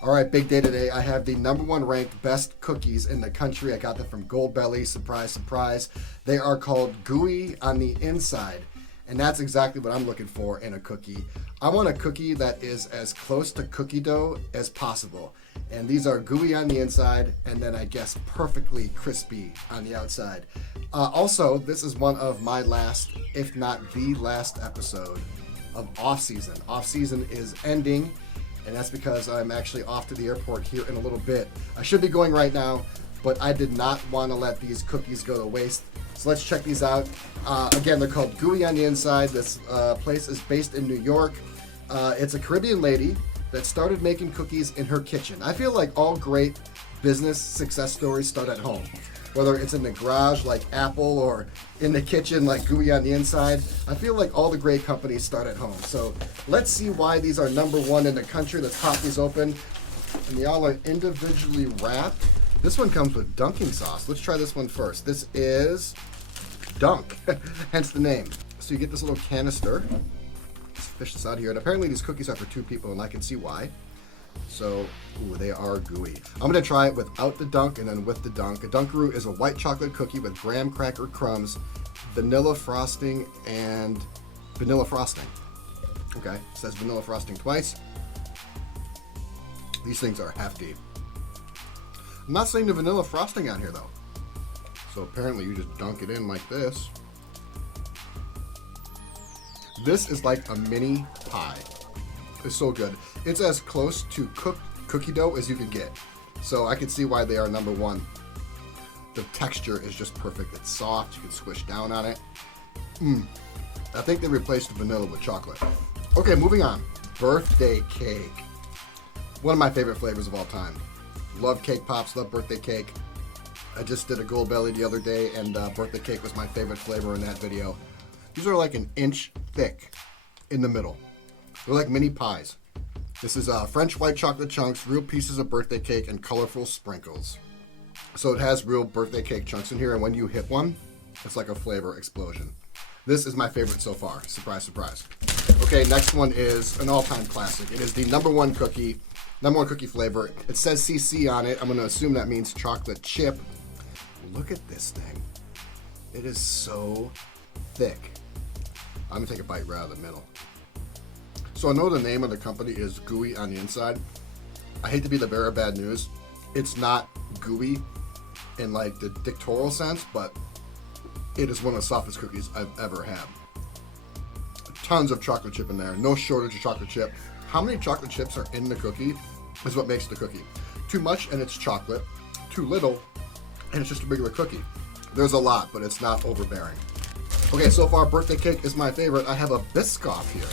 All right, big day today. I have the #1 ranked best cookies in the country. I got them from Goldbelly. Surprise, surprise. They are called Gooey on the inside. And that's exactly what I'm looking for in a cookie. I want a cookie that is as close to cookie dough as possible. And these are gooey on the inside, and then I guess perfectly crispy on the outside. Also, this is one of my last, if not the last episode of off-season. Off-season is ending, and that's because I'm actually off to the airport here in a little bit. I should be going right now, but I did not want to let these cookies go to waste. So let's check these out. Again, they're called Gooey on the inside. This place is based in New York. It's a Caribbean lady that started making cookies in her kitchen. I feel like all great business success stories start at home. Whether it's in the garage like Apple or in the kitchen like Gooey on the inside, I feel like all the great companies start at home. So let's see why these are #1 in the country. Let's pop these open. And they all are individually wrapped. This one comes with dunking sauce. Let's try this one first. This is Dunk, hence the name. So you get this little canister. Let's fish this out here. And apparently these cookies are for 2 people, and I can see why. So, ooh, they are gooey. I'm gonna try it without the dunk and then with the dunk. A Dunkaroo is a white chocolate cookie with graham cracker crumbs, vanilla frosting, and vanilla frosting. Okay, it says vanilla frosting twice. These things are hefty. I'm not seeing the vanilla frosting on here though. So apparently you just dunk it in like this. This is like a mini pie. It's so good. It's as close to cooked cookie dough as you can get. So I can see why they are #1. The texture is just perfect. It's soft. You can squish down on it. I think they replaced the vanilla with chocolate. Okay, moving on. Birthday cake. One of my favorite flavors of all time. Love cake pops, love birthday cake. I just did a Goldbelly the other day, and birthday cake was my favorite flavor in that video. These are like an inch thick in the middle. They're like mini pies. This is French white chocolate chunks, real pieces of birthday cake, and colorful sprinkles. So it has real birthday cake chunks in here, and when you hit one, it's like a flavor explosion. This is my favorite so far. Surprise, surprise. Okay, next one is an all-time classic. It is the #1 cookie, #1 cookie flavor. It says CC on it. I'm going to assume that means chocolate chip. Look at this thing. It is so thick. I'm going to take a bite right out of the middle. So I know the name of the company is Gooey on the inside. I hate to be the bearer of bad news. It's not gooey in like the dictatorial sense, but it is one of the softest cookies I've ever had. Tons of chocolate chip in there. No shortage of chocolate chip. How many chocolate chips are in the cookie is what makes the cookie. Too much and it's chocolate. Too little and it's just a regular cookie. There's a lot, but it's not overbearing. Okay, so far birthday cake is my favorite. I have a Biscoff here.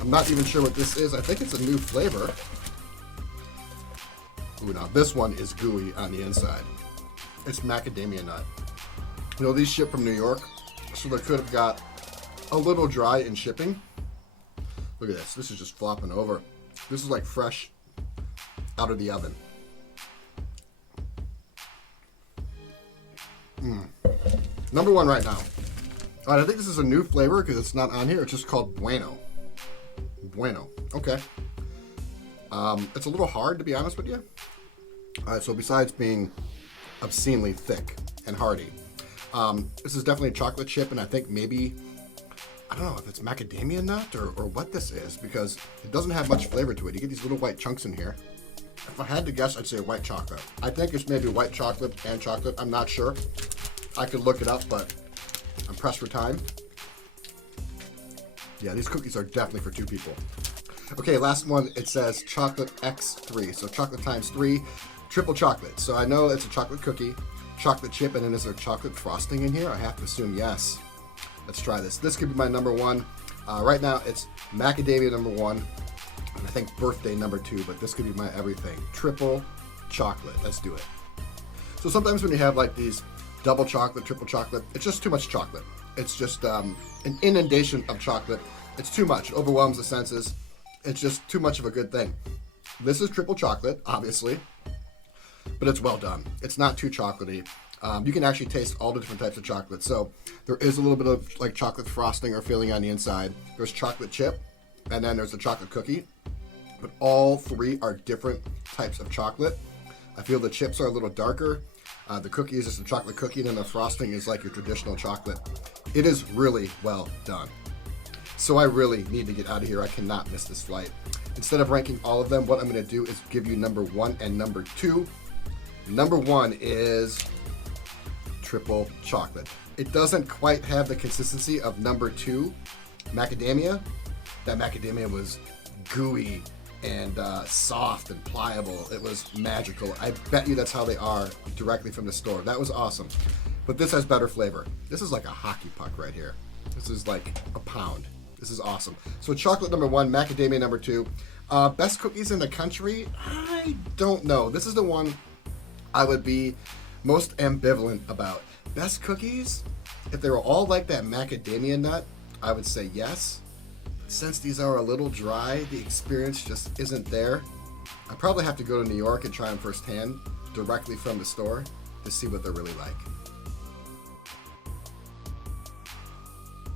I'm not even sure what this is. I think it's a new flavor. Ooh, now this one is gooey on the inside. It's Macadamia Nut. You know, these ship from New York, so they could have got a little dry in shipping. Look at this. This is just flopping over. This is like fresh out of the oven. #1 right now. All right, I think this is a new flavor because it's not on here. It's just called Bueno. Bueno. Okay. It's a little hard, to be honest with you. All right, so besides being obscenely thick and hearty, this is definitely chocolate chip, and I think maybe, I don't know if it's macadamia nut or what this is, because it doesn't have much flavor to it. You get these little white chunks in here. If I had to guess, I'd say white chocolate. I think it's maybe white chocolate and chocolate. I'm not sure. I could look it up, but I'm pressed for time. Yeah, these cookies are definitely for 2 people. Okay, last one, it says chocolate X3. So chocolate times 3, triple chocolate. So I know it's a chocolate cookie, chocolate chip, and then is there chocolate frosting in here? I have to assume yes. Let's try this. This could be my #1. Right now, it's macadamia #1, and I think birthday #2, but this could be my everything. Triple chocolate. Let's do it. So sometimes when you have like these double chocolate, triple chocolate, it's just too much chocolate. It's just an inundation of chocolate. It's too much. It overwhelms the senses. It's just too much of a good thing. This is triple chocolate, obviously, but it's well done. It's not too chocolatey. You can actually taste all the different types of chocolate. So there is a little bit of like chocolate frosting or filling on the inside. There's chocolate chip, and then there's the chocolate cookie. but all three are different types of chocolate. I feel the chips are a little darker. The cookie is just a chocolate cookie, and then the frosting is like your traditional chocolate. It is really well done. So I really need to get out of here. I cannot miss this flight. Instead of ranking all of them, what I'm going to do is give you number 1 and number 2. Number 1 is triple chocolate. It doesn't quite have the consistency of number 2, macadamia. That macadamia was gooey and soft and pliable. It was magical. I bet you that's how they are directly from the store. That was awesome. But this has better flavor. This is like a hockey puck right here. This is like a pound. This is awesome. So chocolate number 1, macadamia number 2. Best cookies in the country? I don't know. This is the one I would be most ambivalent about. Best cookies? If they were all like that macadamia nut, I would say yes. Since these are a little dry, the experience just isn't there. I probably have to go to New York and try them firsthand, directly from the store, to see what they're really like.